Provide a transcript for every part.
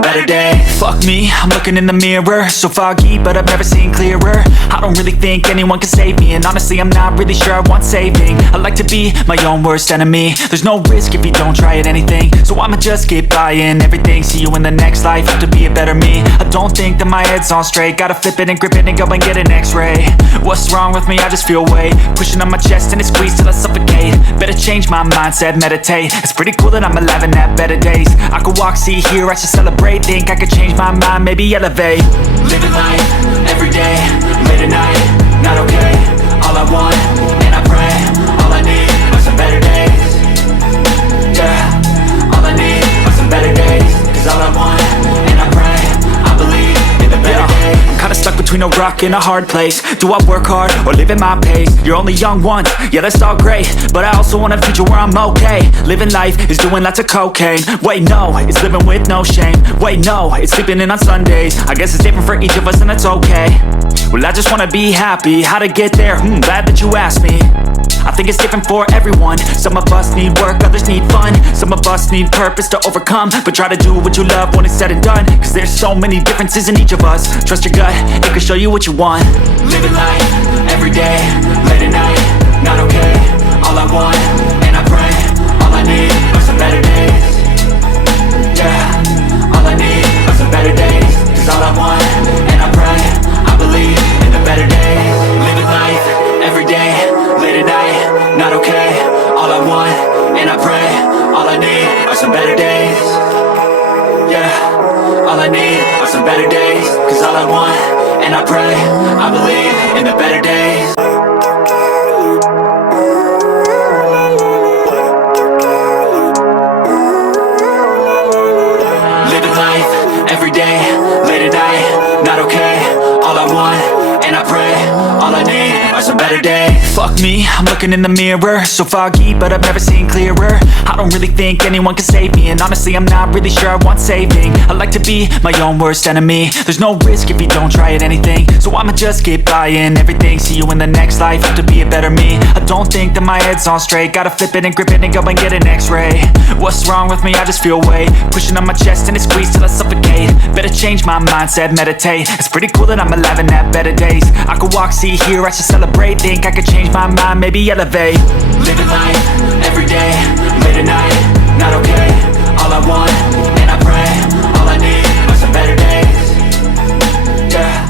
some better days. Fuck me, I'm looking in the mirror, so foggy, but I've never seen clearer. I don't really think anyone can save me, and honestly I'm not really sure I want saving. I like to be my own worst enemy. There's no risk if you don't try at anything, so I'ma just keep buying everything. See you in the next life, have to be a better me. I don't think that my head's on straight, gotta flip it and grip it and go and get an x-ray. What's wrong with me? I just feel weight pushing on my chest and it squeezes till I suffocate. Better change my mindset, meditate. It's pretty cool that I'm alive and have better days. I could walk, see, hear, I should celebrate. Think I could change my mind, maybe elevate. Living life, everyday, late at night, not okay. All I want, and I pray, all I need are some better days. Yeah, all I need are some better days. Cause all I want, and I pray, I believe in the better days. I'm kinda stuck between a rock and a hard place. Do I work hard or live at my pace? You're only young once, yeah that's all great, but I also want a future where I'm okay. Living life is doing lots of cocaine. Wait no, it's living with no shame. Wait no, it's sleeping in on Sundays. I guess it's different for each of us and that's okay. Well I just wanna be happy, how to get there? Glad that you asked me. I think it's different for everyone. Some of us need work, others need fun. Some of us need purpose to overcome. But try to do what you love when it's said and done. Cause there's so many differences in each of us. Trust your gut, it can show you what you want. Living life, everyday, late at night, not okay. All I want, and I pray, all I need are some better days. Yeah, all I need are some better days. Cause all I want, and I pray, I believe in the better days. Living life, everyday, late at night, not okay. All I want, and I pray, all I need are some better days. Yeah, all I need are some better days. Cause all I want, and I pray, I believe in the better days. Living life, everyday, late at night, not okay. All I want, and I pray, all I need are some better days. Fuck me, I'm looking in the mirror, so foggy, but I've never seen clearer. I don't really think anyone can save me, and honestly I'm not really sure I want saving. I like to be my own worst enemy. There's no risk if you don't try at anything, so I'ma just keep buying everything. See you in the next life, have to be a better me. I don't think that my head's on straight, gotta flip it and grip it and go and get an x-ray. What's wrong with me? I just feel weight pushing on my chest and it squeezes till I suffocate. Better change my mindset, meditate. It's pretty cool that I'm alive and have better days. I could walk, see, hear, I should celebrate. Think I could change my mind, maybe elevate. Living life, everyday, late at night, not okay. All I want, and I pray, all I need are some better days. Yeah.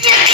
Yeah.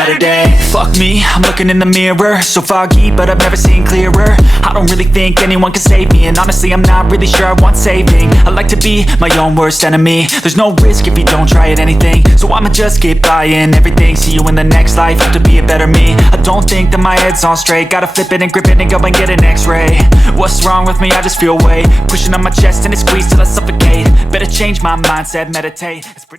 better day. Fuck me, I'm looking in the mirror, so foggy, but I've never seen clearer. I don't really think anyone can save me, and honestly I'm not really sure I want saving. I like to be my own worst enemy. There's no risk if you don't try at anything, so I'ma just keep buying everything. See you in the next life, have to be a better me. I don't think that my head's on straight, gotta flip it and grip it and go and get an x-ray. What's wrong with me? I just feel weight pushing on my chest and it squeezes till I suffocate. Better change my mindset, meditate. It's pretty